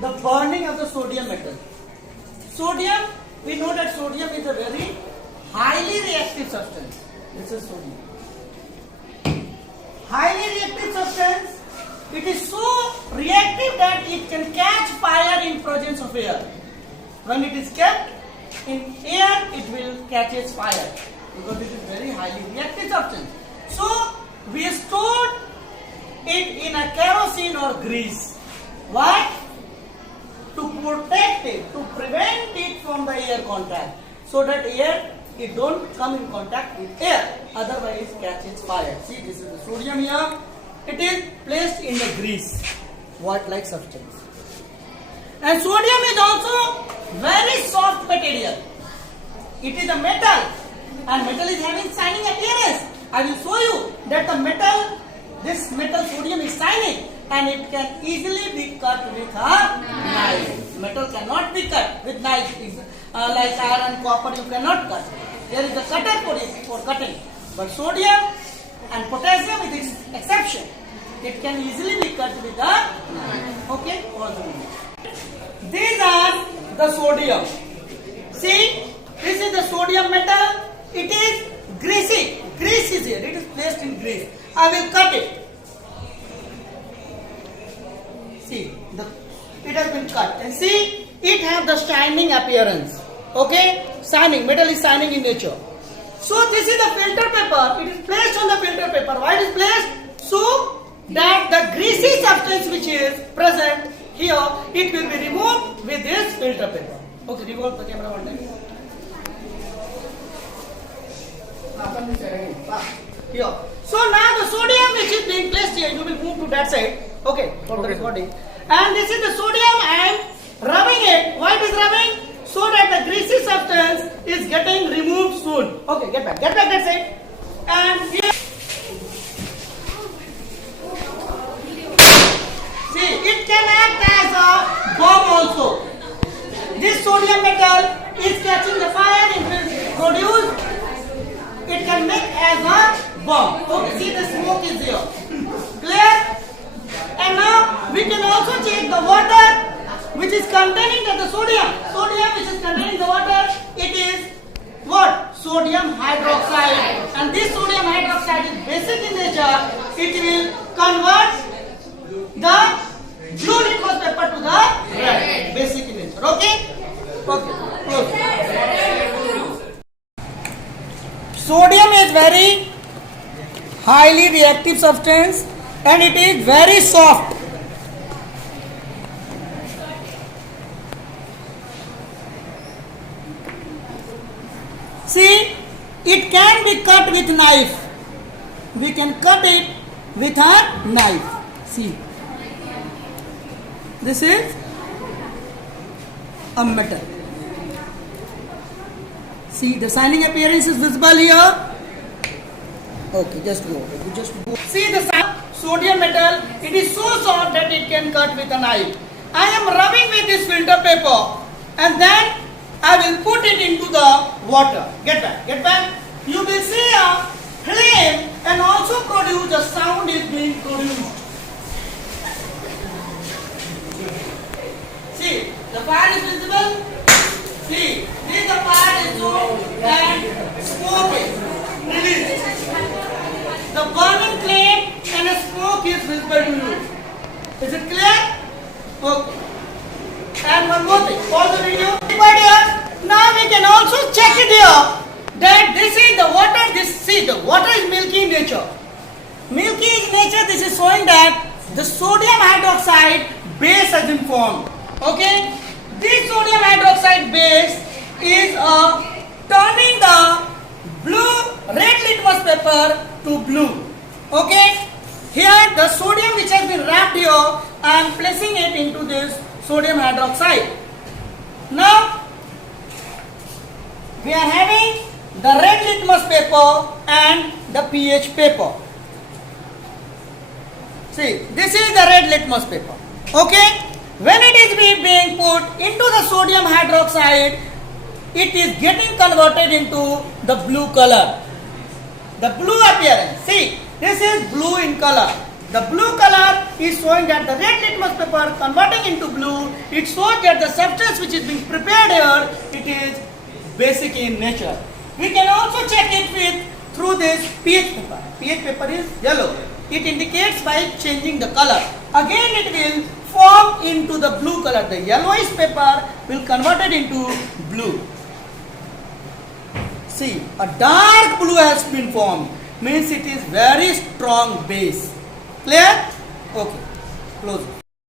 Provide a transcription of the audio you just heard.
the burning of the sodium metal. Sodium, we know that sodium is a very highly reactive substance. This is sodium. Highly reactive substance. It is so reactive that it can catch fire in presence of air. When it is kept in air, it will catch its fire because it is very highly reactive substance. So we stored it in a kerosene or grease. Why? To protect it, to prevent it from the air contact, so that air, it don't come in contact with air, otherwise catches fire. See, this is the sodium here. It is placed in the grease, what-like substance. And sodium is also very soft material. It is a metal, and metal is having shining appearance. I will show you that the metal, this metal sodium is shining, and it can easily be cut with a knife. Metal cannot be cut with knife. Like iron, copper, you cannot cut. There is a cutter for it, for cutting. But sodium and potassium, with its exception, it can easily be cut with a knife. Okay? These are the sodium. See, this is the sodium metal. It is greasy. Grease is here. It is placed in grease. I will cut it. See, it has been cut. And see, it has the shining appearance. Okay? Shining. Metal is shining in nature. So this is the filter paper. It is placed on the filter paper. Why it is placed? So that the greasy substance which is present here, it will be removed with this filter paper. Okay, revolve the camera one time. Here. So now the sodium which is being placed here, you will move to that side. Okay, for the recording. And this is the sodium and rubbing it. Why it is rubbing? So that the greasy substance is getting removed soon. Okay, get back that side. And here, see, it can act as a bomb also. This sodium metal is catching the fire, it will produce, it can make as a bomb. Okay, see the smoke is here. Clear? And now we can also check the water which is containing the sodium. Sodium which is containing the water, it is what? Sodium hydroxide. And this sodium hydroxide is basic in nature. It will convert the blue litmus paper to the red. Basic in nature. Okay? Okay. Close. Sodium is very highly reactive substance and it is very soft. See, it can be cut with knife. We can cut it with a knife. See, this is a metal. See, the shining appearance is visible here. Okay, just go. See the sodium metal. It is so soft that it can cut with a knife. I am rubbing with this filter paper, and then I will put it into the water. Get back. You will see a flame and also produce a sound is being produced. See, the fire is visible. See, this the fire is so and smoke is released. The burning flame and the smoke is visible to you. Is it clear? Okay. And one more thing, pause the video. Now we can also check it here that this is the water. See, the water is milky in nature. Milky in nature. This is showing that the sodium hydroxide base has been formed. Okay. This sodium hydroxide base is turning the red litmus paper to blue. Okay. Here the sodium which has been wrapped here, I am placing it into this sodium hydroxide. Now we are having the red litmus paper and the pH paper. See, this is the red litmus paper. Okay. When it is being put into the sodium hydroxide, it is getting converted into the blue color. The blue appearance. See, this is blue in color. The blue color is showing that the red litmus paper converting into blue, it shows that the substance which is being prepared here, it is basic in nature. We can also check it with through this pH paper. pH paper is yellow. It indicates by changing the color. Again it will form into the blue color. The yellowish paper will convert it into blue. See, a dark blue has been formed. Means it is very strong base. Clear? Okay. Close.